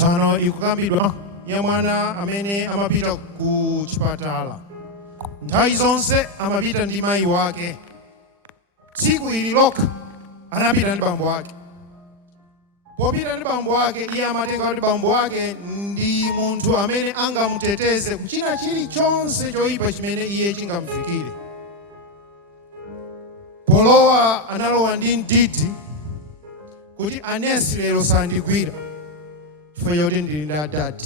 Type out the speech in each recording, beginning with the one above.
Tano ikukambidwa ya mwana amene amapita ku chipatala. Nthawi zonse amapita ndi mayi wake. Tsiku ili lokha anapita ndi bambo wake. Popita ndi bambo wake, iye amatenga kuti bambo wake ndi munthu amene angamuteteze kuchita chilichonse choyipa chimene iye chingamufikire. Polowa analowa ndi mtiti kuti Anesi lero sandigwira chifukwa choti ndili ndi adadi.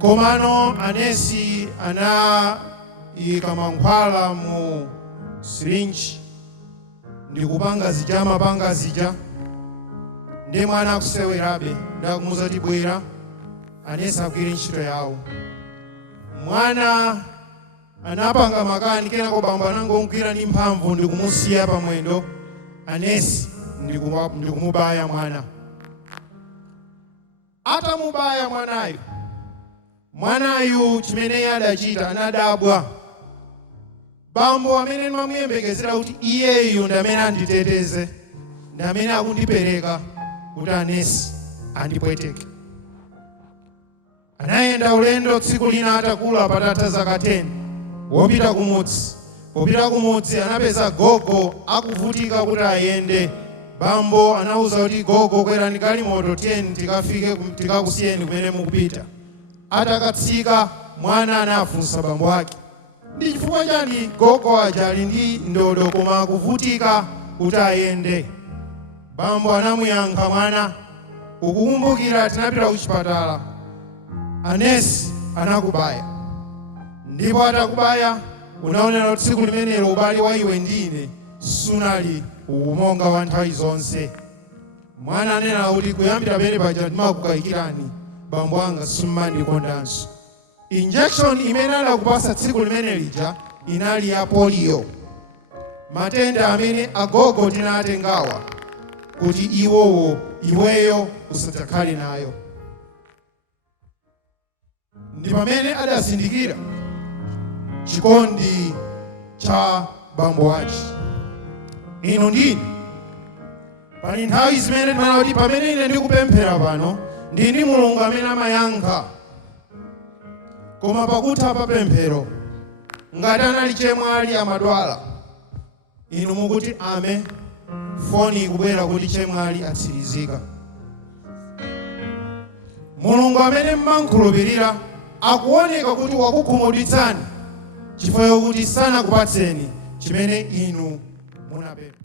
Komano Anesi anayika mankhwala mu sirinji ndi kupanga zija amapanga zija, ndi mwana akusewerabe ndakumuza kuti bwera Anesi agwire ntchito yawo. Mwana anapanga makani, kenako bambo anangomugwira ndi mphamvu ndi kumusiya pamwendo. Anesi ndi kumubaya mwana. Atamubaya mwanayu chimene adachita anadabwa. Bambo amene ndimamuyembekezera kuti iyeyu ndi amene anditeteze, ndi amene akundipereka kuti Anesi andipweteke. Anayenda ulendo. Tsiku lina atakula patatha zaka 10 wopita kumudzi. Popita kumudzi anapeza gogo akuvutika kuti ayende. Bambo anauza kuti gogo, kwera galimoto tiyeni tikafike tikakusiyeni kumene mukupita. Atakatsika mwana anafunsa bambo wake, ndi chifukwa chani gogo aja ali ndi ndodo koma akuvutika kuti ayende? Bambo anamuyankha, mwana, ukukumbukira tinapita ku chipatala, Anesi anakubaya, ndipo atakubaya unaonera kuti tsiku limenelo ubale wa iwe ndine sunali umonga wa nthawi zonse. Mwana anena kuti kuyambira pene paja ndimakukayikirani bambo anga simmandikondanso. Injection imene anakupasa tsiku limene lija inali ya polio, matenda amene agogo tinatengawa kuti iweyo usadzakhale nayo. Ndi pamene adazindikira chikondi cha bambo wake. Ino ndini pali nthawi zimene timana kuti pamene ine ndikupemphera pano ndi Mulungu amene amayankha, koma pakutha pa pemphero ngati anali chemwali amadwala, inu mukuti ame, foni ikubwera kuti chemwali atsirizika. Mulungu amene mmankhulupirira akuoneka kuti wakukhumudwitsani chifukwa chokuti sanakupatseni chimene inu munapempha.